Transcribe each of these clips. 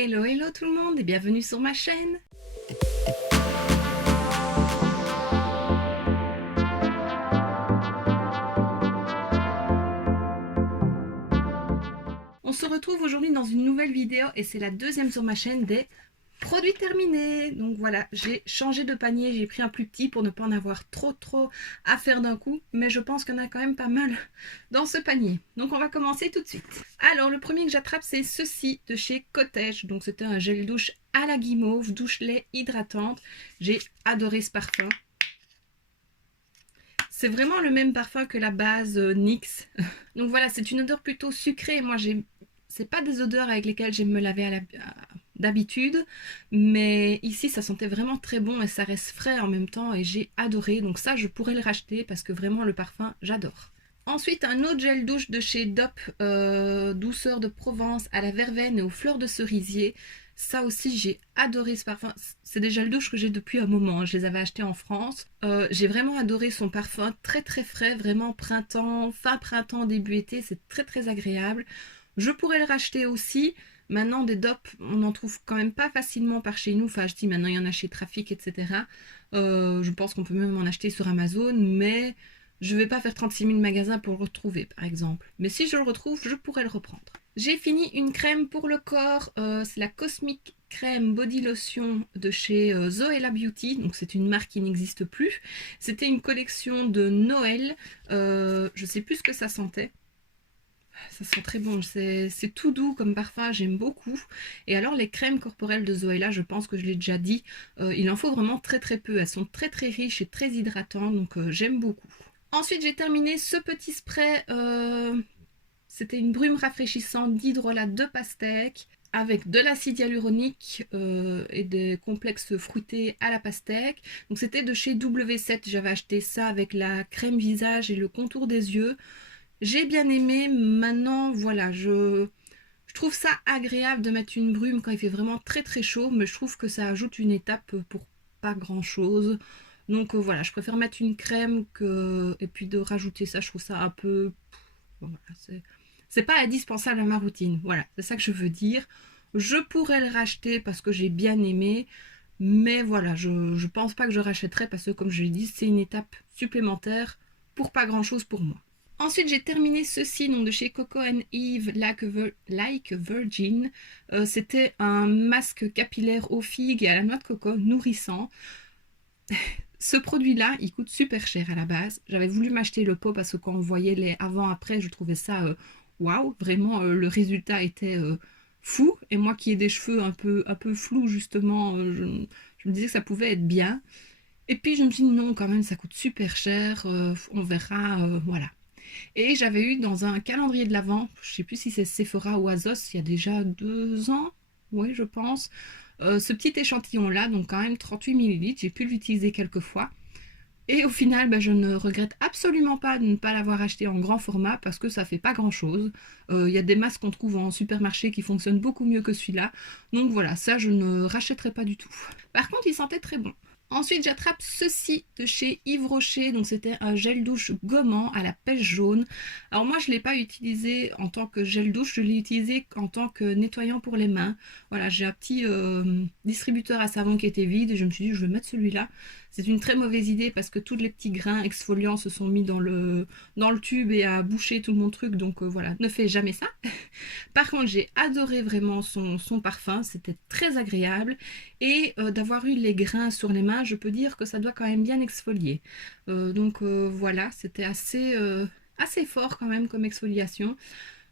Hello hello tout le monde et bienvenue sur ma chaîne. On se retrouve aujourd'hui dans une nouvelle vidéo et c'est la deuxième sur ma chaîne des produits terminés. Donc voilà, j'ai changé de panier, j'ai pris un plus petit pour ne pas en avoir trop à faire d'un coup, mais je pense qu'il y en a quand même pas mal dans ce panier. Donc on va commencer tout de suite. Alors le premier que j'attrape c'est ceci de chez Cottage. Donc c'était un gel douche à la guimauve, douche lait hydratante. J'ai adoré ce parfum. C'est vraiment le même parfum que la base NYX. Donc voilà, c'est une odeur plutôt sucrée. Moi, c'est pas des odeurs avec lesquelles j'aime me laver d'habitude, mais ici, ça sentait vraiment très bon et ça reste frais en même temps et j'ai adoré. Donc ça, je pourrais le racheter parce que vraiment, le parfum, j'adore. Ensuite, un autre gel douche de chez Dop, douceur de Provence à la verveine et aux fleurs de cerisier. Ça aussi, j'ai adoré ce parfum. C'est des gels douche que j'ai depuis un moment. Je les avais achetés en France. J'ai vraiment adoré son parfum. Très frais, vraiment printemps, fin printemps, début été. C'est très agréable. Je pourrais le racheter aussi. Maintenant, des Dop, on n'en trouve quand même pas facilement par chez nous. Enfin, je dis maintenant, il y en a chez Trafic, etc. Je pense qu'on peut même en acheter sur Amazon, mais je ne vais pas faire 36 000 magasins pour le retrouver, par exemple. Mais si je le retrouve, je pourrais le reprendre. J'ai fini une crème pour le corps, c'est la Cosmic Crème Body Lotion de chez Zoella Beauty, donc c'est une marque qui n'existe plus. C'était une collection de Noël, je sais plus ce que ça sentait. Ça sent très bon, c'est tout doux comme parfum, j'aime beaucoup. Et alors les crèmes corporelles de Zoella, je pense que je l'ai déjà dit, il en faut vraiment très peu. Elles sont très riches et très hydratantes, donc j'aime beaucoup. Ensuite j'ai terminé ce petit spray, c'était une brume rafraîchissante d'hydrolat de pastèque avec de l'acide hyaluronique et des complexes fruités à la pastèque. Donc c'était de chez W7, j'avais acheté ça avec la crème visage et le contour des yeux. J'ai bien aimé. Maintenant voilà, je trouve ça agréable de mettre une brume quand il fait vraiment très chaud, mais je trouve que ça ajoute une étape pour pas grand chose. Donc voilà, je préfère mettre une crème et puis de rajouter ça, je trouve ça un peu... Bon, voilà, c'est pas indispensable à ma routine. Voilà, c'est ça que je veux dire. Je pourrais le racheter parce que j'ai bien aimé, mais voilà, je pense pas que je rachèterai parce que comme je l'ai dit, c'est une étape supplémentaire pour pas grand chose pour moi. Ensuite, j'ai terminé ceci donc de chez Coco Eve Like a Virgin. C'était un masque capillaire aux figues et à la noix de coco nourrissant. Ce produit-là, il coûte super cher à la base. J'avais voulu m'acheter le pot parce que quand on voyait les avant-après, je trouvais ça waouh, vraiment le résultat était fou. Et moi qui ai des cheveux un peu flous justement, je me disais que ça pouvait être bien. Et puis je me suis dit non, quand même, ça coûte super cher, on verra, voilà. Et j'avais eu dans un calendrier de l'Avent, je sais plus si c'est Sephora ou Azos, il y a déjà 2 ans, oui je pense, ce petit échantillon là, donc quand même 38 ml, j'ai pu l'utiliser quelques fois. Et au final, je ne regrette absolument pas de ne pas l'avoir acheté en grand format parce que ça fait pas grand chose. Il y a des masques qu'on trouve en supermarché qui fonctionnent beaucoup mieux que celui-là. Donc voilà, ça je ne rachèterai pas du tout. Par contre, il sentait très bon. Ensuite, j'attrape ceci de chez Yves Rocher. Donc, c'était un gel douche gommant à la pêche jaune. Alors, moi, je ne l'ai pas utilisé en tant que gel douche. Je l'ai utilisé en tant que nettoyant pour les mains. Voilà, j'ai un petit distributeur à savon qui était vide et je me suis dit, je vais mettre celui-là. C'est une très mauvaise idée parce que tous les petits grains exfoliants se sont mis dans le tube et a bouché tout mon truc. Donc, voilà, ne fais jamais ça. Par contre, j'ai adoré vraiment son parfum. C'était très agréable. Et d'avoir eu les grains sur les mains, je peux dire que ça doit quand même bien exfolier. Donc voilà, c'était assez fort quand même comme exfoliation.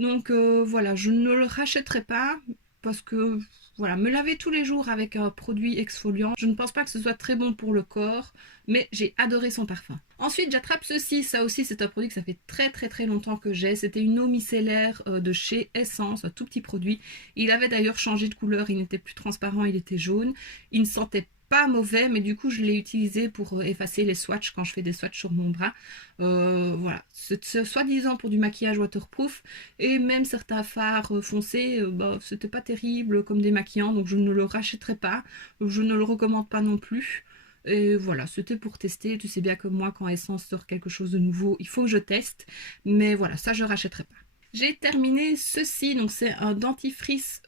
Donc voilà, je ne le rachèterai pas parce que voilà, me laver tous les jours avec un produit exfoliant, je ne pense pas que ce soit très bon pour le corps, mais j'ai adoré son parfum. Ensuite, j'attrape ceci, ça aussi c'est un produit que ça fait très longtemps que j'ai. C'était une eau micellaire de chez Essence, un tout petit produit. Il avait d'ailleurs changé de couleur, il n'était plus transparent, il était jaune. Il ne sentait pas mauvais, mais du coup je l'ai utilisé pour effacer les swatchs quand je fais des swatchs sur mon bras. Voilà, c'est soi-disant pour du maquillage waterproof et même certains fards foncés, c'était pas terrible comme démaquillant, donc je ne le rachèterai pas, je ne le recommande pas non plus. Et voilà, c'était pour tester. Tu sais bien que moi, quand Essence sort quelque chose de nouveau, il faut que je teste. Mais voilà, ça, je rachèterai pas. J'ai terminé ceci. Donc, c'est un dentifrice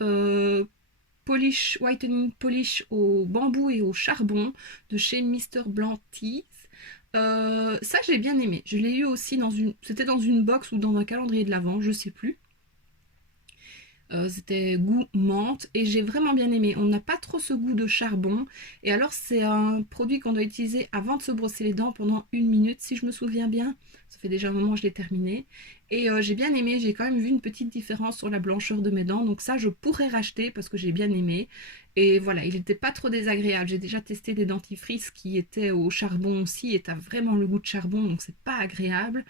polish, whitening polish au bambou et au charbon de chez Mr. Blanc Teeth. Ça j'ai bien aimé. Je l'ai eu aussi c'était dans une box ou dans un calendrier de l'Avent, je sais plus. C'était goût menthe et j'ai vraiment bien aimé. On n'a pas trop ce goût de charbon et alors c'est un produit qu'on doit utiliser avant de se brosser les dents pendant 1 minute si je me souviens bien. Ça fait déjà un moment que je l'ai terminé et j'ai bien aimé. J'ai quand même vu une petite différence sur la blancheur de mes dents, donc ça je pourrais racheter parce que j'ai bien aimé. Et voilà, il n'était pas trop désagréable. J'ai déjà testé des dentifrices qui étaient au charbon aussi et t'as vraiment le goût de charbon, donc c'est pas agréable.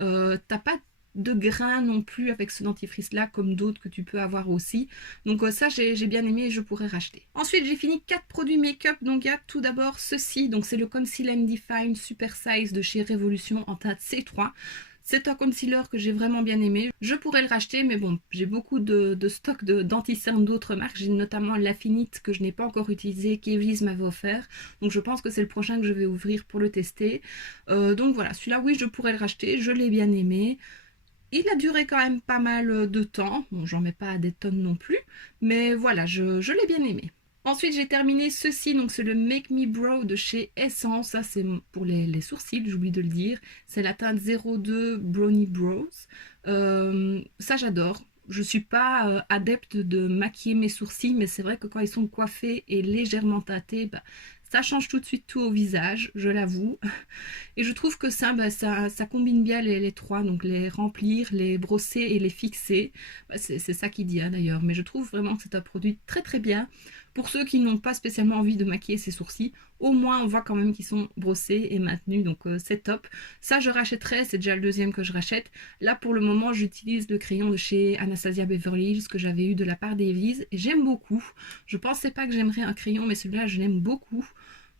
T'as pas de grains non plus avec ce dentifrice là comme d'autres que tu peux avoir aussi, donc ça j'ai bien aimé et je pourrais racheter. Ensuite j'ai fini 4 produits make-up. Donc il y a tout d'abord ceci, donc c'est le Conceal and Define Super Size de chez Révolution en teinte C3. C'est un concealer que j'ai vraiment bien aimé. Je pourrais le racheter, mais bon, j'ai beaucoup de stock d'anti-cernes d'autres marques. J'ai notamment l'Affinite que je n'ai pas encore utilisé, qu'Evelise m'avait offert. Donc je pense que c'est le prochain que je vais ouvrir pour le tester. Donc voilà, celui-là, oui, je pourrais le racheter. Je l'ai bien aimé. Il a duré quand même pas mal de temps. Bon, j'en mets pas des tonnes non plus. Mais voilà, je l'ai bien aimé. Ensuite, j'ai terminé ceci, donc c'est le Make Me Brow de chez Essence. Ça, c'est pour les sourcils, j'oublie de le dire. C'est la teinte 02 Brownie Brows. Ça, j'adore. Je suis pas adepte de maquiller mes sourcils, mais c'est vrai que quand ils sont coiffés et légèrement tâtés, bah, ça change tout de suite tout au visage, je l'avoue. Et je trouve que ça, bah, ça combine bien les trois, donc les remplir, les brosser et les fixer. Bah, c'est ça qui dit hein, d'ailleurs, mais je trouve vraiment que c'est un produit très très bien. Pour ceux qui n'ont pas spécialement envie de maquiller ses sourcils, au moins on voit quand même qu'ils sont brossés et maintenus, donc c'est top. Ça je rachèterai, c'est déjà le deuxième que je rachète. Là pour le moment j'utilise le crayon de chez Anastasia Beverly Hills que j'avais eu de la part d'Evely's et j'aime beaucoup. Je pensais pas que j'aimerais un crayon, mais celui-là je l'aime beaucoup.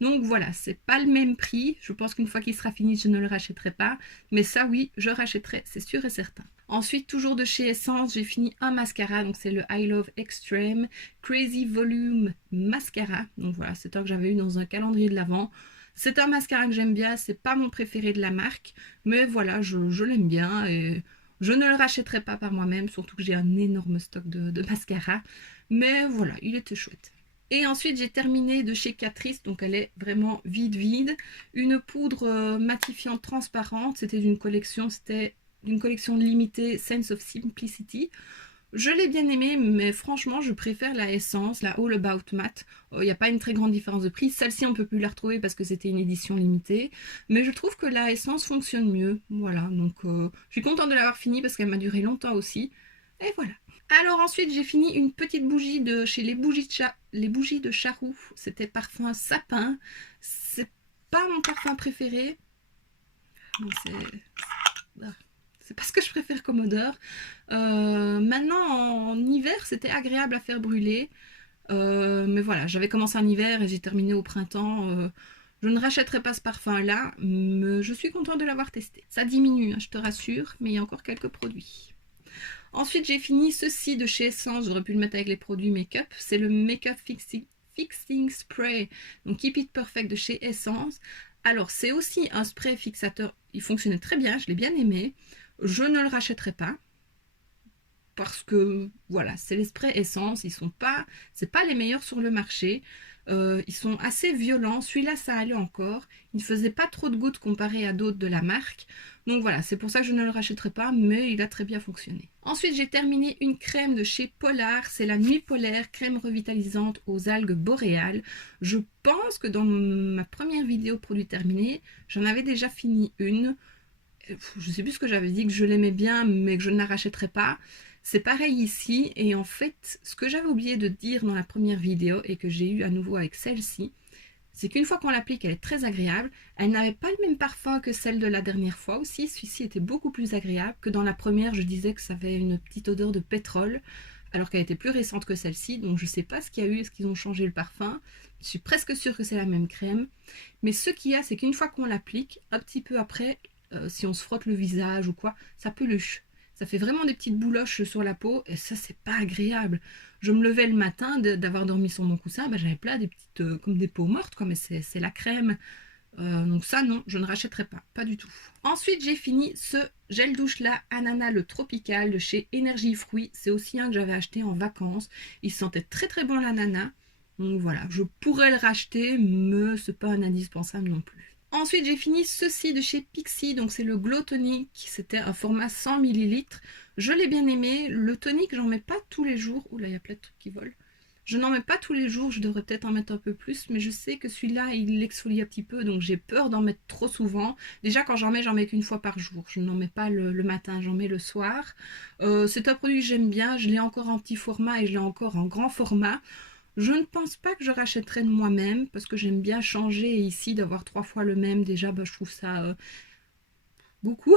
Donc voilà, c'est pas le même prix. Je pense qu'une fois qu'il sera fini, je ne le rachèterai pas. Mais ça, oui, je rachèterai, c'est sûr et certain. Ensuite, toujours de chez Essence, j'ai fini un mascara. Donc c'est le I Love Extreme Crazy Volume Mascara. Donc voilà, c'est un que j'avais eu dans un calendrier de l'Avent. C'est un mascara que j'aime bien. C'est pas mon préféré de la marque. Mais voilà, je l'aime bien. Et je ne le rachèterai pas par moi-même. Surtout que j'ai un énorme stock de mascara. Mais voilà, il était chouette. Et ensuite, j'ai terminé de chez Catrice, donc elle est vraiment vide. Une poudre matifiante transparente, c'était d'une collection limitée Sense of Simplicity. Je l'ai bien aimée, mais franchement, je préfère la Essence, la All About Matte. Il n'y a pas une très grande différence de prix. Celle-ci, on ne peut plus la retrouver parce que c'était une édition limitée. Mais je trouve que la Essence fonctionne mieux. Voilà, donc je suis contente de l'avoir finie parce qu'elle m'a duré longtemps aussi. Et voilà. Alors ensuite j'ai fini une petite bougie de chez les bougies de Charroux. C'était parfum sapin. C'est pas mon parfum préféré. C'est pas ce que je préfère comme odeur. Maintenant en hiver c'était agréable à faire brûler. Mais voilà, j'avais commencé en hiver et j'ai terminé au printemps. Je ne rachèterai pas ce parfum là, mais je suis contente de l'avoir testé. Ça diminue, hein, je te rassure, mais il y a encore quelques produits. Ensuite, j'ai fini ceci de chez Essence. J'aurais pu le mettre avec les produits make-up. C'est le Make-up Fixing Spray. Donc, Keep It Perfect de chez Essence. Alors, c'est aussi un spray fixateur. Il fonctionnait très bien. Je l'ai bien aimé. Je ne le rachèterai pas. Parce que, voilà, c'est les sprays Essence. C'est pas les meilleurs sur le marché. Ils sont assez violents. Celui-là, ça allait encore. Il ne faisait pas trop de gouttes comparé à d'autres de la marque. Donc voilà, c'est pour ça que je ne le rachèterai pas, mais il a très bien fonctionné. Ensuite, j'ai terminé une crème de chez Polar. C'est la Nuit Polaire, crème revitalisante aux algues boréales. Je pense que dans ma première vidéo produit terminé, j'en avais déjà fini une. Je sais plus ce que j'avais dit, que je l'aimais bien, mais que je ne la rachèterais pas. C'est pareil ici, et en fait, ce que j'avais oublié de dire dans la première vidéo, et que j'ai eu à nouveau avec celle-ci, c'est qu'une fois qu'on l'applique, elle est très agréable. Elle n'avait pas le même parfum que celle de la dernière fois aussi. Celui-ci était beaucoup plus agréable que dans la première. Je disais que ça avait une petite odeur de pétrole, alors qu'elle était plus récente que celle-ci. Donc je ne sais pas ce qu'il y a eu, est-ce qu'ils ont changé le parfum. Je suis presque sûre que c'est la même crème. Mais ce qu'il y a, c'est qu'une fois qu'on l'applique, un petit peu après, si on se frotte le visage ou quoi, ça peluche. Ça fait vraiment des petites bouloches sur la peau et ça, c'est pas agréable. Je me levais le matin d'avoir dormi sur mon coussin, ben, j'avais plein des petites, comme des peaux mortes, quoi, mais c'est la crème. Donc ça non, je ne rachèterai pas, pas du tout. Ensuite j'ai fini ce gel douche là, ananas le tropical de chez Énergie Fruits. C'est aussi un que j'avais acheté en vacances. Il sentait très très bon l'ananas. Donc voilà, je pourrais le racheter, mais c'est pas un indispensable non plus. Ensuite j'ai fini ceci de chez Pixi, donc c'est le Glow Tonic. C'était un format 100 millilitres. Je l'ai bien aimé. Le tonic j'en mets pas tous les jours. Oula, il y a plein de trucs qui volent. Je n'en mets pas tous les jours, je devrais peut-être en mettre un peu plus, mais je sais que celui-là, il l'exfolie un petit peu, donc j'ai peur d'en mettre trop souvent. Déjà, quand j'en mets qu'une fois par jour. Je n'en mets pas le matin, j'en mets le soir. C'est un produit que j'aime bien, je l'ai encore en petit format et je l'ai encore en grand format. Je ne pense pas que je rachèterai de moi-même, parce que j'aime bien changer, et ici, d'avoir 3 fois le même, déjà, bah, je trouve ça beaucoup.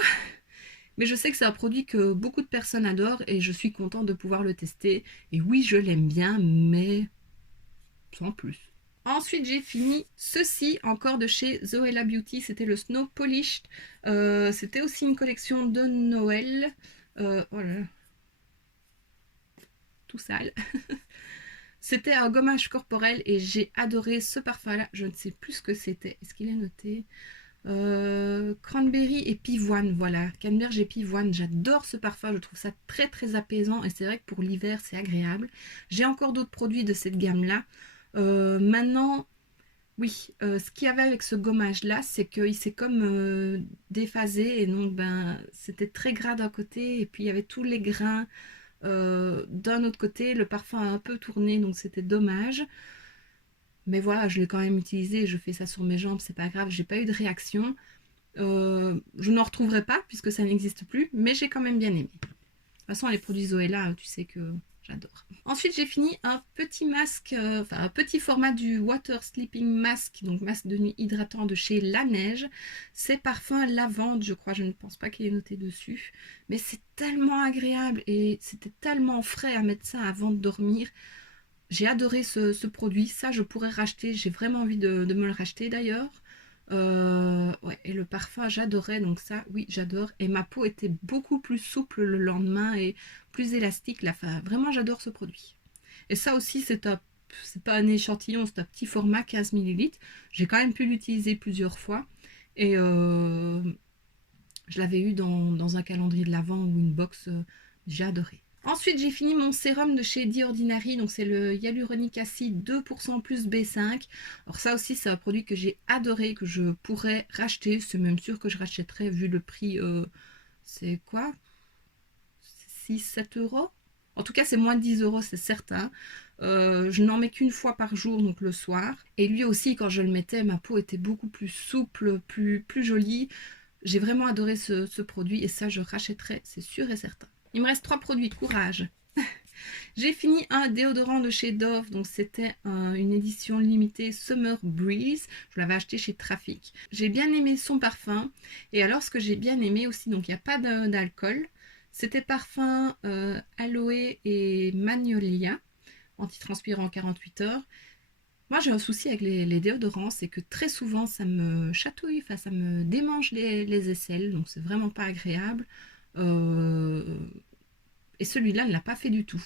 Mais je sais que c'est un produit que beaucoup de personnes adorent et je suis contente de pouvoir le tester. Et oui, je l'aime bien, mais sans plus. Ensuite, j'ai fini ceci, encore de chez Zoella Beauty. C'était le Snow Polished. C'était aussi une collection de Noël. Oh là là, tout sale. C'était un gommage corporel et j'ai adoré ce parfum-là. Je ne sais plus ce que c'était. Est-ce qu'il est noté? Cranberry et pivoine, voilà, canneberge et pivoine, j'adore ce parfum, je trouve ça très très apaisant et c'est vrai que pour l'hiver c'est agréable. J'ai encore d'autres produits de cette gamme là. Maintenant, oui, ce qu'il y avait avec ce gommage là, c'est qu'il s'est comme déphasé et donc ben c'était très gras d'un côté et puis il y avait tous les grains d'un autre côté, le parfum a un peu tourné donc c'était dommage. Mais voilà, je l'ai quand même utilisé, je fais ça sur mes jambes, c'est pas grave, j'ai pas eu de réaction. Je n'en retrouverai pas puisque ça n'existe plus, mais j'ai quand même bien aimé. De toute façon, les produits Zoella, tu sais que j'adore. Ensuite, j'ai fini un petit masque, enfin un petit format du Water Sleeping Mask, donc masque de nuit hydratant de chez La Neige. C'est parfum lavande, je crois, je ne pense pas qu'il est noté dessus, mais c'est tellement agréable et c'était tellement frais à mettre ça avant de dormir. J'ai adoré ce produit, ça je pourrais racheter, j'ai vraiment envie de me le racheter d'ailleurs. Ouais, et le parfum j'adorais, donc ça oui j'adore. Et ma peau était beaucoup plus souple le lendemain et plus élastique. Là, enfin, vraiment j'adore ce produit. Et ça aussi c'est pas un échantillon, c'est un petit format 15 millilitres. J'ai quand même pu l'utiliser plusieurs fois. Et je l'avais eu dans un calendrier de l'Avent ou une box, j'ai adoré. Ensuite, j'ai fini mon sérum de chez The Ordinary, donc c'est le Hyaluronic Acid 2% plus B5. Alors ça aussi, c'est un produit que j'ai adoré, que je pourrais racheter. C'est même sûr que je rachèterais vu le prix. C'est quoi? 6-7 euros. En tout cas, c'est moins de 10 euros, c'est certain. Je n'en mets qu'une fois par jour, donc le soir. Et lui aussi, quand je le mettais, ma peau était beaucoup plus souple, plus jolie. J'ai vraiment adoré ce produit et ça, je rachèterai, c'est sûr et certain. Il me reste 3 produits, courage. J'ai fini un déodorant de chez Dove, donc c'était une édition limitée Summer Breeze. Je l'avais acheté chez Trafic. J'ai bien aimé son parfum. Et alors, ce que j'ai bien aimé aussi, donc il n'y a pas d'alcool, c'était parfum aloe et magnolia, antitranspirant 48 heures. Moi, j'ai un souci avec les déodorants, c'est que très souvent, ça me chatouille, enfin, ça me démange les aisselles, donc c'est vraiment pas agréable. Euh, et celui-là ne l'a pas fait du tout.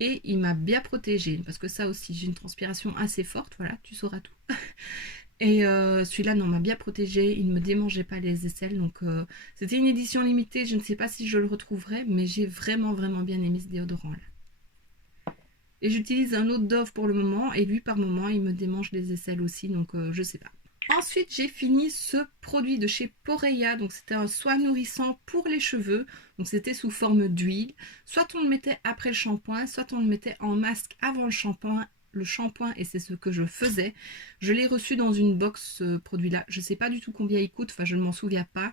Et il m'a bien protégée, parce que ça aussi, j'ai une transpiration assez forte, voilà, tu sauras tout. Et celui-là, non, m'a bien protégée, il ne me démangeait pas les aisselles, donc c'était une édition limitée, je ne sais pas si je le retrouverai, mais j'ai vraiment, vraiment bien aimé ce déodorant-là. Et j'utilise un autre Dove pour le moment, et lui, par moment, il me démange les aisselles aussi, donc je sais pas. Ensuite, j'ai fini ce produit de chez Poreya. Donc, c'était un soin nourrissant pour les cheveux. Donc, c'était sous forme d'huile. Soit on le mettait après le shampoing, soit on le mettait en masque avant le shampoing. Et c'est ce que je faisais. Je l'ai reçu dans une box, ce produit-là. Je ne sais pas du tout combien il coûte. Enfin, je ne m'en souviens pas.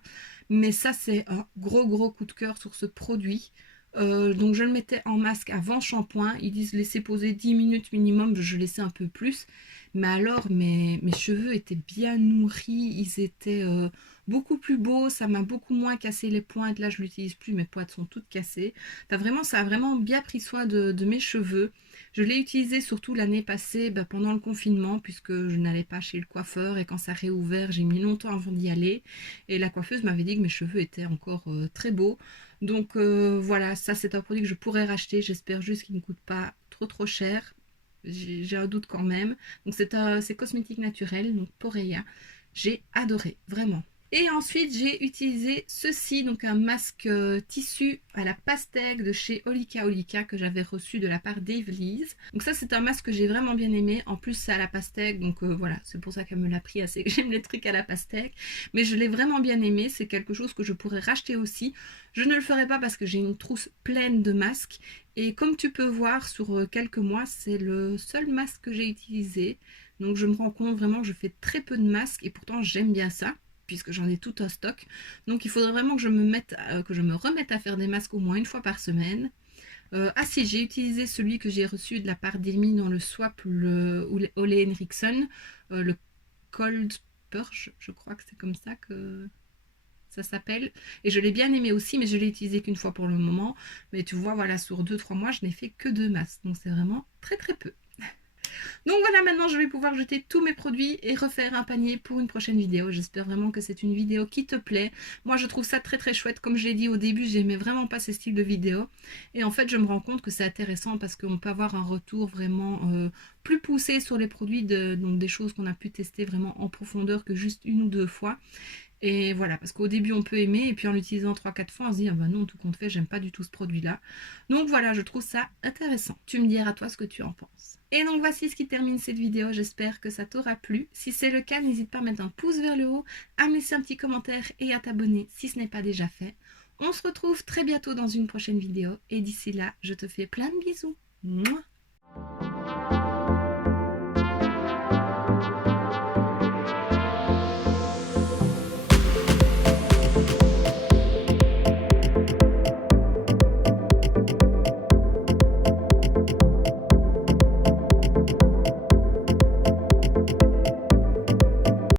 Mais ça, c'est un gros coup de cœur sur ce produit. Donc, je le mettais en masque avant shampoing. Ils disent laisser poser 10 minutes minimum. Je laissais un peu plus. Mais alors, mes cheveux étaient bien nourris, ils étaient beaucoup plus beaux, ça m'a beaucoup moins cassé les pointes. Là, je ne l'utilise plus, mes pointes sont toutes cassées. Ça a vraiment bien pris soin de mes cheveux. Je l'ai utilisé surtout l'année passée pendant le confinement, puisque je n'allais pas chez le coiffeur. Et quand ça a réouvert, j'ai mis longtemps avant d'y aller. Et la coiffeuse m'avait dit que mes cheveux étaient encore très beaux. Donc voilà, ça c'est un produit que je pourrais racheter. J'espère juste qu'il ne coûte pas trop cher. j'ai un doute quand même. Donc c'est cosmétique naturel, donc Poreya. J'ai adoré, vraiment. Et ensuite, j'ai utilisé ceci, donc un masque tissu à la pastèque de chez Olika Olika que j'avais reçu de la part d'Evelise. Donc ça, c'est un masque que j'ai vraiment bien aimé. En plus, c'est à la pastèque, donc voilà, c'est pour ça qu'elle me l'a pris assez, que j'aime les trucs à la pastèque. Mais je l'ai vraiment bien aimé, c'est quelque chose que je pourrais racheter aussi. Je ne le ferai pas parce que j'ai une trousse pleine de masques. Et comme tu peux voir, sur quelques mois, c'est le seul masque que j'ai utilisé. Donc je me rends compte vraiment que je fais très peu de masques et pourtant j'aime bien ça puisque j'en ai tout en stock. Donc il faudrait vraiment que que je me remette à faire des masques au moins une fois par semaine. Ah si, j'ai utilisé celui que j'ai reçu de la part d'Amy dans le swap, le Ole Henriksen, le Cold Purge, je crois que c'est comme ça que ça s'appelle. Et je l'ai bien aimé aussi, mais je l'ai utilisé qu'une fois pour le moment. Mais tu vois, voilà, sur 2-3 mois, je n'ai fait que 2 masques. Donc c'est vraiment très très peu. Donc voilà, maintenant je vais pouvoir jeter tous mes produits et refaire un panier pour une prochaine vidéo. J'espère vraiment que c'est une vidéo qui te plaît. Moi je trouve ça très très chouette. Comme je l'ai dit au début, j'aimais vraiment pas ce style de vidéo. Et en fait je me rends compte que c'est intéressant parce qu'on peut avoir un retour vraiment plus poussé sur les produits, donc des choses qu'on a pu tester vraiment en profondeur que juste une ou deux fois. Et voilà, parce qu'au début on peut aimer et puis en l'utilisant 3-4 fois on se dit ah bah non, tout compte fait, j'aime pas du tout ce produit là. Donc voilà, je trouve ça intéressant. Tu me diras toi ce que tu en penses. Et donc voici ce qui termine cette vidéo, j'espère que ça t'aura plu. Si c'est le cas, n'hésite pas à mettre un pouce vers le haut, à me laisser un petit commentaire et à t'abonner si ce n'est pas déjà fait. On se retrouve très bientôt dans une prochaine vidéo et d'ici là, je te fais plein de bisous. Mouah.